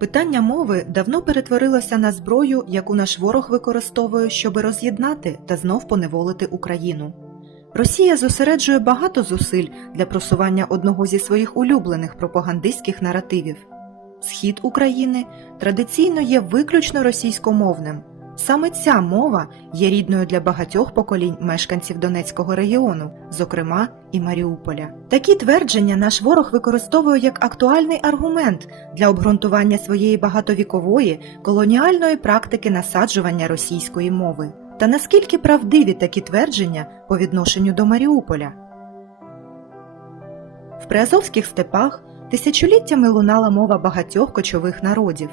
Питання мови давно перетворилося на зброю, яку наш ворог використовує, щоб роз'єднати та знов поневолити Україну. Росія зосереджує багато зусиль для просування одного зі своїх улюблених пропагандистських наративів. Схід України традиційно є виключно російськомовним. Саме ця мова є рідною для багатьох поколінь мешканців Донецького регіону, зокрема і Маріуполя. Такі твердження наш ворог використовує як актуальний аргумент для обґрунтування своєї багатовікової колоніальної практики насаджування російської мови. Та наскільки правдиві такі твердження по відношенню до Маріуполя? В приазовських степах тисячоліттями лунала мова багатьох кочових народів.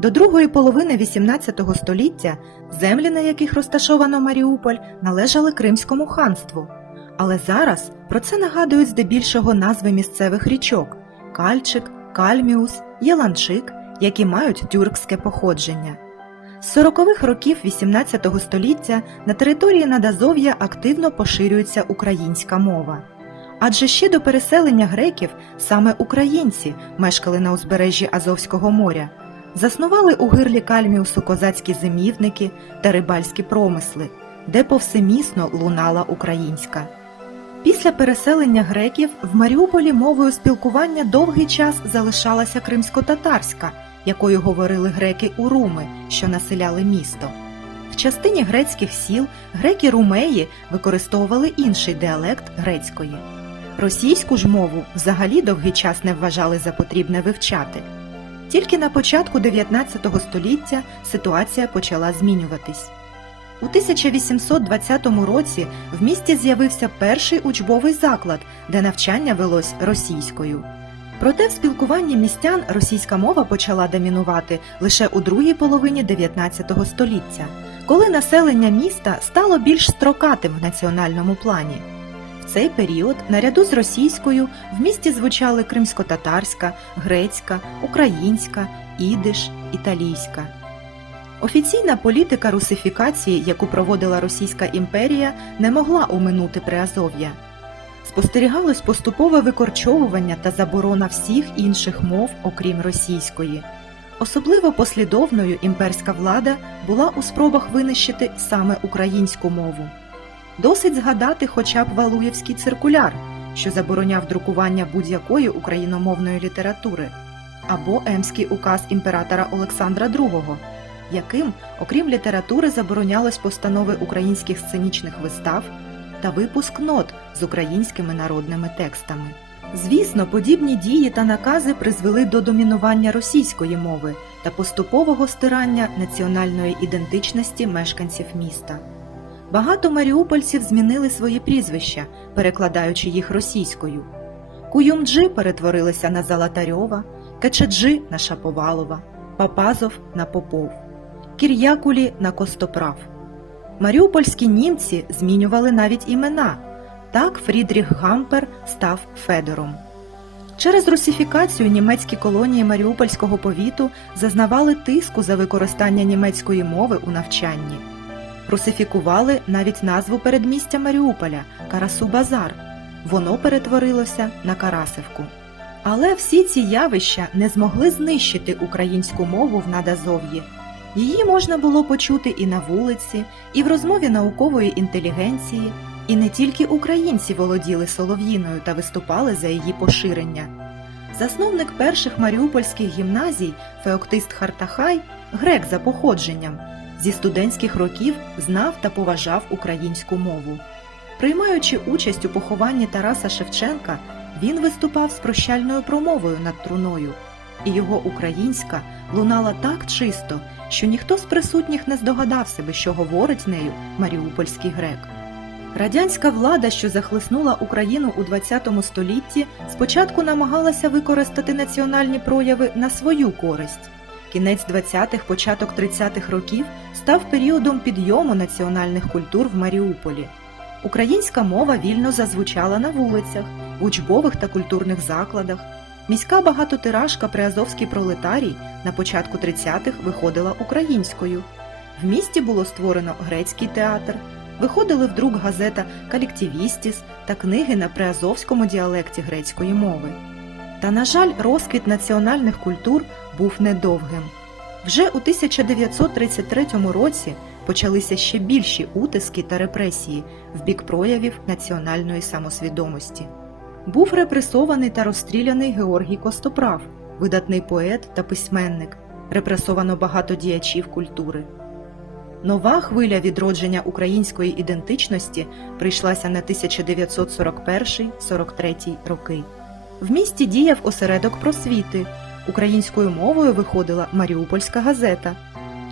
До другої половини XVIII століття землі, на яких розташовано Маріуполь, належали Кримському ханству. Але зараз про це нагадують здебільшого назви місцевих річок Кальчик, Кальміус, Єланчик, які мають тюркське походження. З 40-х років XVIII століття на території Надазов'я активно поширюється українська мова. Адже ще до переселення греків саме українці мешкали на узбережжі Азовського моря, заснували у гирлі Кальміусу козацькі зимівники та рибальські промисли, де повсемісно лунала українська. Після переселення греків в Маріуполі мовою спілкування довгий час залишалася кримсько-татарська, якою говорили греки-уруми, що населяли місто. В частині грецьких сіл греки-румеї використовували інший діалект грецької. Російську ж мову взагалі довгий час не вважали за потрібне вивчати. Тільки на початку 19 століття ситуація почала змінюватись. У 1820 році в місті з'явився перший учбовий заклад, де навчання велось російською. Проте в спілкуванні містян російська мова почала домінувати лише у другій половині 19 століття, коли населення міста стало більш строкатим в національному плані. Цей період, наряду з російською, в місті звучали кримсько-татарська, грецька, українська, ідиш, італійська. Офіційна політика русифікації, яку проводила Російська імперія, не могла оминути Приазов'я. Спостерігалось поступове викорчовування та заборона всіх інших мов, окрім російської. Особливо послідовною імперська влада була у спробах винищити саме українську мову. Досить згадати хоча б Валуєвський циркуляр, що забороняв друкування будь-якої україномовної літератури, або Емський указ імператора Олександра II, яким, окрім літератури, заборонялось постанови українських сценічних вистав та випуск нот з українськими народними текстами. Звісно, подібні дії та накази призвели до домінування російської мови та поступового стирання національної ідентичності мешканців міста. Багато маріупольців змінили свої прізвища, перекладаючи їх російською. Куюмджи перетворилися на Залатарьова, Качеджи на Шаповалова, Папазов на Попов, Кір'якулі на Костоправ. Маріупольські німці змінювали навіть імена. Так Фрідріх Гампер став Федором. Через русифікацію німецькі колонії Маріупольського повіту зазнавали тиску за використання німецької мови у навчанні. Русифікували навіть назву передмістя Маріуполя Карасу Базар. Воно перетворилося на Карасевку. Але всі ці явища не змогли знищити українську мову в Надазов'ї. Її можна було почути і на вулиці, і в розмові наукової інтелігенції, і не тільки українці володіли солов'їною та виступали за її поширення. Засновник перших маріупольських гімназій Феоктист Хартахай, грек за походженням, зі студентських років знав та поважав українську мову. Приймаючи участь у похованні Тараса Шевченка, він виступав з прощальною промовою над труною, і його українська лунала так чисто, що ніхто з присутніх не здогадався би, що говорить нею маріупольський грек. Радянська влада, що захлиснула Україну у ХХ столітті, спочатку намагалася використати національні прояви на свою користь. Кінець 20-х, початок 30-х років став періодом підйому національних культур в Маріуполі. Українська мова вільно зазвучала на вулицях, в учбових та культурних закладах. Міська багатотиражка Приазовський пролетарій на початку 30-х виходила українською. В місті було створено грецький театр, виходили в друк газета Каліктівістіс та книги на приазовському діалекті грецької мови. Та, на жаль, розквіт національних культур був недовгим. Вже у 1933 році почалися ще більші утиски та репресії в бік проявів національної самосвідомості. Був репресований та розстріляний Георгій Костоправ, видатний поет та письменник, репресовано багато діячів культури. Нова хвиля відродження української ідентичності прийшлася на 1941-43 роки. В місті діяв осередок просвіти. Українською мовою виходила Маріупольська газета.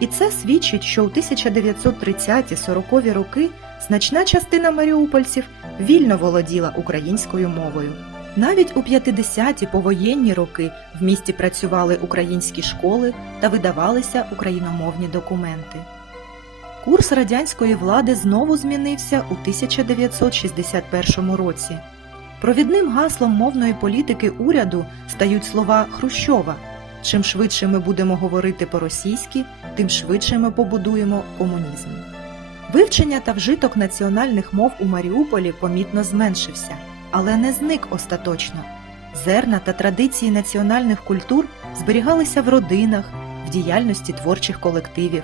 І це свідчить, що у 1930-40 роки значна частина маріупольців вільно володіла українською мовою. Навіть у 50-ті повоєнні роки в місті працювали українські школи та видавалися україномовні документи. Курс радянської влади знову змінився у 1961 році. Провідним гаслом мовної політики уряду стають слова Хрущова. Чим швидше ми будемо говорити по-російськи, тим швидше ми побудуємо комунізм. Вивчення та вжиток національних мов у Маріуполі помітно зменшився, але не зник остаточно. Зерна та традиції національних культур зберігалися в родинах, в діяльності творчих колективів.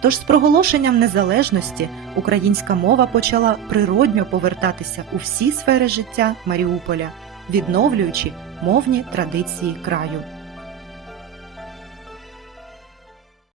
Тож з проголошенням незалежності українська мова почала природньо повертатися у всі сфери життя Маріуполя, відновлюючи мовні традиції краю.